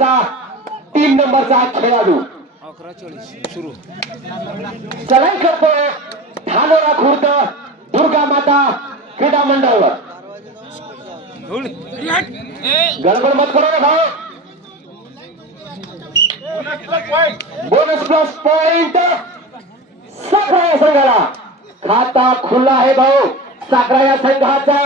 संघाचा तीन नंबरचा खेळाडू. अकरा चाळीस सुरू. चलाई करतोय धानोरा खुर्द दुर्गा माता क्रीडा मंडळावर. गडबड मत करू ना भाऊ. बोनस प्लस पॉइंट साखरा या संघाला. खाता खुला आहे भाऊ. साखरा या संघाचा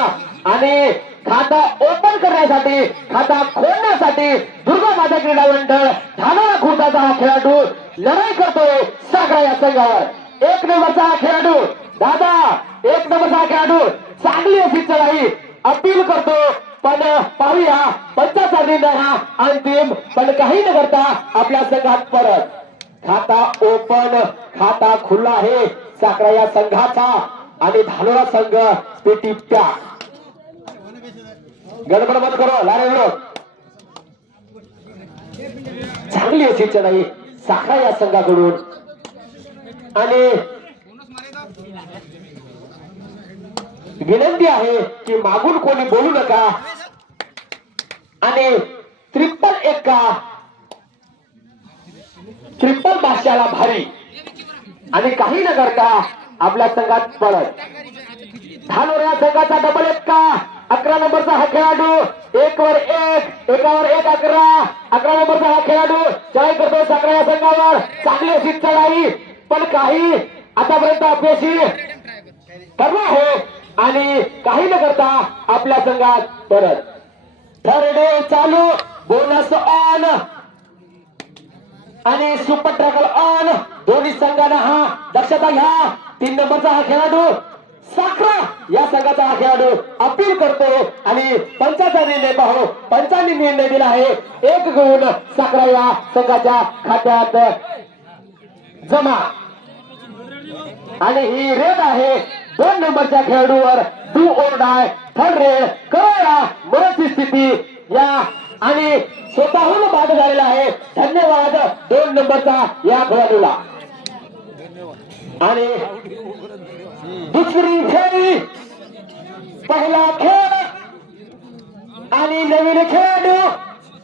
आणि खाता ओपन करण्यासाठी खाता खोलण्यासाठी दुर्गा माता क्रीडा मंडळ धानोरा खुर्दाचा हा खेळाडू लढाई करतोय सागरा या संघावर. एक नंबरचा हा खेळाडू दादा एक नंबरचा हा खेळाडू चांगली अशी चढाई अपील करतो. पण पाहूया पंचाचा निर्णय हा अंतिम पण काही न करता आपल्या संघात परत. खाता ओपन खाता खुला आहे साखरा या संघाचा आणि धानोरा संघ पेटी पॅक. गडबड मत करो लारे विरोध चांगली अशी चढाई साखरा या संघाकडून. आणि विनंती आहे की मागून कोणी बोलू नका. आणि त्रिपल एक्का त्रिप्पल भाषाला भारी. आणि काही न करता आपल्या संघात पडत धानोऱ्या संघाचा डबल एक्का अकरा नंबरचा हा खेळाडू. एक वर एक एकावर एक अकरा. अकरा नंबरचा हा खेळाडू. चढाई करतो साखरा या संघावर. चांगली अशी चढाई पण काही आतापर्यंत अपयशी. ठरला आहे. आणि काही न करता आपल्या संघात परत. थर्ड डे चालू. बोनस ऑन आणि सुपर ट्रॅकल ऑन दोन्ही संघांना हा दक्षता घ्या. तीन नंबरचा हा खेळाडू. साखरा या संघाचा हा खेळाडू अपील करतो आणि पंचाचा निर्णय पाहू पंचांनी निर्णय दिला आहे. एक गुण साखरा या संघाच्या खात्यात. जमा. आणि ही रेड आहे. दोन नंबरच्या खेळाडूवर do or die third raid करोया मराठी स्थिती या आणि स्वतःहून बाद झालेला आहे. धन्यवाद दोन नंबरचा या खेळाडूला. आणि दुसरी फेरी. पहिला खेळ. आणि नवीन खेळाडू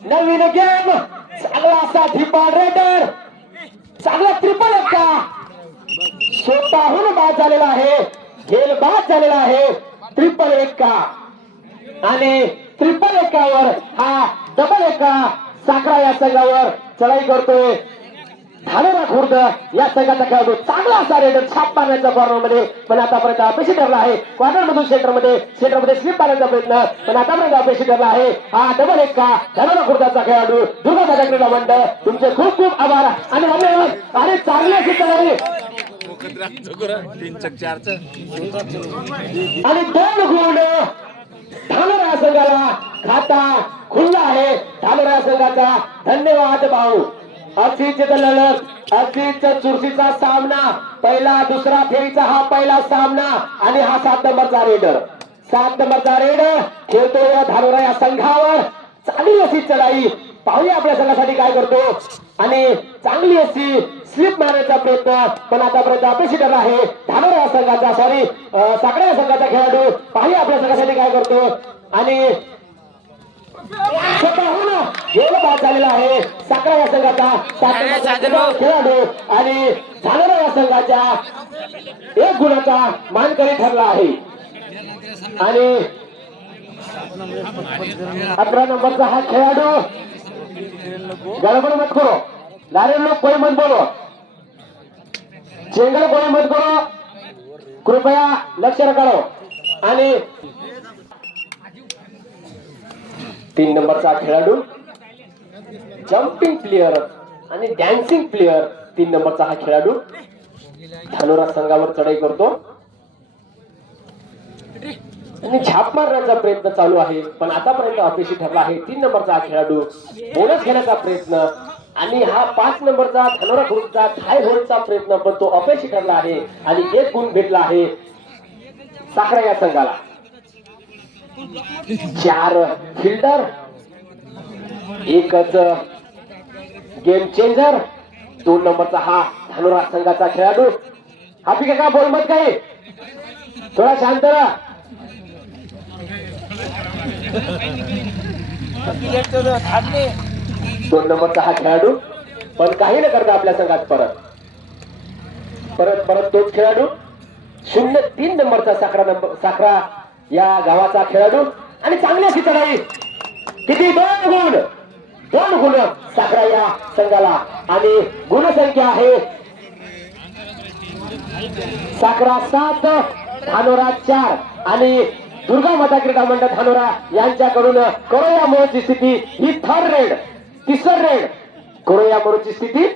नवीन गेम चांगला असा रेडर चांगला त्रिपल का? स्वतःहून बाद झालेला आहे. खेळ बाद झालेला आहे. ट्रिपल एका आणि ट्रिपल एकावर हा डबल एका साखरा या संघावर चढाई करतोय. धानेरा खुर्द या संघाचा खेळाडू चांगला असा रेडर छाप मारण्याचा कॉर्नरमध्ये पण आतापर्यंत अपेक्षित ठरला आहे. क्वार्टर मधून सेंटरमध्ये सेंटरमध्ये स्लिप मारण्याचा प्रयत्न पण आतापर्यंत अपेक्षित ठरला आहे. हा डबल एक का? धानेरा खुर्दाचा खेळाडू दुर्गा दादा क्रीडा मंडळ तुमचे खूप खूप आभार. आणि धन्यवाद. आणि चांगली अशी तयारी आणि दोन गुण. धानोरा संघाला खाता खुल्ला आहे. धानोरा संघाचा धन्यवाद भाऊ. अशीच लढत अशीच चुरशीचा सामना पहिला दुसरा फेरीचा हा पहिला सामना आणि हा सात नंबरचा रेडर. सात नंबरचा रेडर खेळतो या धानोरा या संघावर. चांगली अशी चढाई. पाहूया आपल्या संघासाठी काय करतो. आणि चांगली अशी स्लिप मारण्याचा प्रयत्न पण आतापर्यंत अपेक्षित आहे. धानोरा या संघाचा सॉरी साखळ्या या संघाचा खेळाडू. पाहूया आपल्या संघासाठी काय करतो. आणि स्वतःहून झालेला आहे. संघाचा खेळाडू आणि या संघाच्या एक गुणाचा मानकरी ठरला आहे. आणि अकरा नंबरचा हा खेळाडू गडबड मत करो. डायरेक्ट लोक कोई मत बोलो. चेंगल कोई मत करो. कृपया लक्ष रखाडो आणि तीन नंबरचा खेळाडू. जम्पिंग प्लेअर आणि डॅन्सिंग प्लेअर तीन नंबरचा हा खेळाडू. धानोरा संघावर चढाई करतो. आणि झाप मारण्याचा प्रयत्न चालू आहे पण आतापर्यंत अपेक्षित ठरला आहे. तीन नंबरचा हा खेळाडू. बोनस घेण्याचा प्रयत्न. आणि हा पाच नंबरचा धानोरा ग्रुपचा थाय होल्डचा प्रयत्न पण तो अपयशी ठरला आहे. आणि एक गुण भेटला आहे साखरा या संघाला. चार फिल्डर एकच गेम चेंजर दोन नंबरचा हा धनुराज संघाचा खेळाडू. हा पिका का? बोलमत काही? थोडा शांत दोन नंबरचा हा खेळाडू पण काही न करता आपल्या संघात परत. परत परत तोच खेळाडू. शून्य तीन नंबरचा साखरा नंबर साखरा या गावाचा खेळाडू आणि चांगल्या अशी चढाई. किती दोन गुण दोन गुण साखरा या संघाला. आणि गुणसंख्या आहे. साखरा सात धानोरा चार. आणि दुर्गा माता क्रीडा मंडळ धानोरा यांच्याकडून करोया मोरची स्थिती ही थर्ड रेड तिसर रेड करोया मोरची स्थिती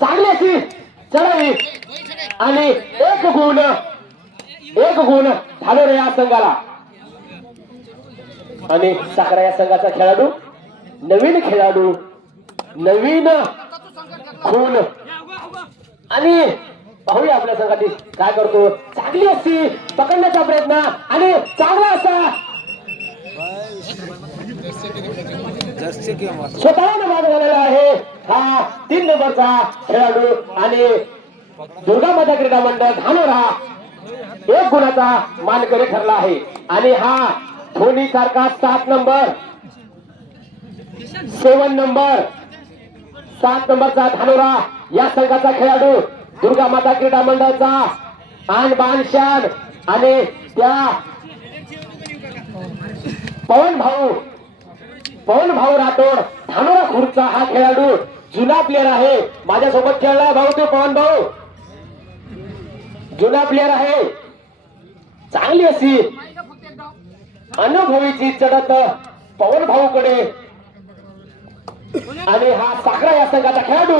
चांगली अशी चढावी आणि एक गुण एक गुण झालो रे या संघाला. आणि साखरा या संघाचा खेळाडू नवीन खेळाडू नवीन खून. आणि पाहूया आपल्या संघातील काय करतो. चांगली असती पकडण्याचा प्रयत्न आणि चांगला असा. जर्सी नमाज झालेला आहे हा तीन नंबरचा खेळाडू. आणि दुर्गा माता क्रीडा मंडळ धानोरा एक गुणाचा मानकरी ठरला आहे. आणि हा धोनी सारखा सात नंबर. सेवन नंबर. सात नंबरचा धानोरा या संघाचा खेळाडू. दुर्गा माता क्रीडा मंडळाचा आन बान शान. आणि त्या पवन भाऊ. पवन भाऊ राठोड. धानोरा खुर्चा हा खेळाडू जुना प्लेअर आहे. माझ्यासोबत खेळला भाऊ तो पवन भाऊ. जुना प्लेअर आहे. चांगली अशी अनुभवीची चढत पवन भाऊकडे. आणि हा साखरा या संघाचा खेळाडू.